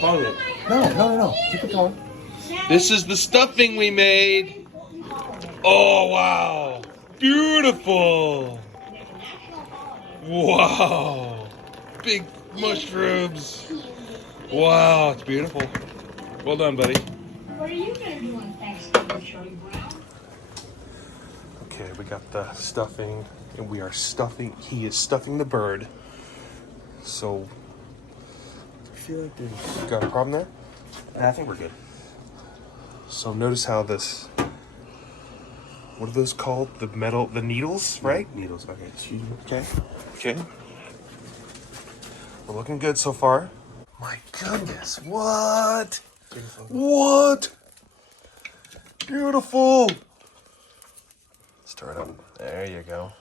Hold it. No. Keep it going. This is the stuffing we made. Oh, wow. Beautiful. Wow. Big mushrooms. Wow, it's beautiful. Well done, buddy. What are you gonna do on Thanksgiving, Charlie Brown? Okay, we got the stuffing, and we are stuffing. He is stuffing the bird. So, I feel like there's... got a problem there? I think we're good. So notice how this. What are those called? The metal, the needles, right? Needles. Okay, excuse me. Okay. We're looking good so far. My goodness, what? What? Beautiful. Start up. There you go.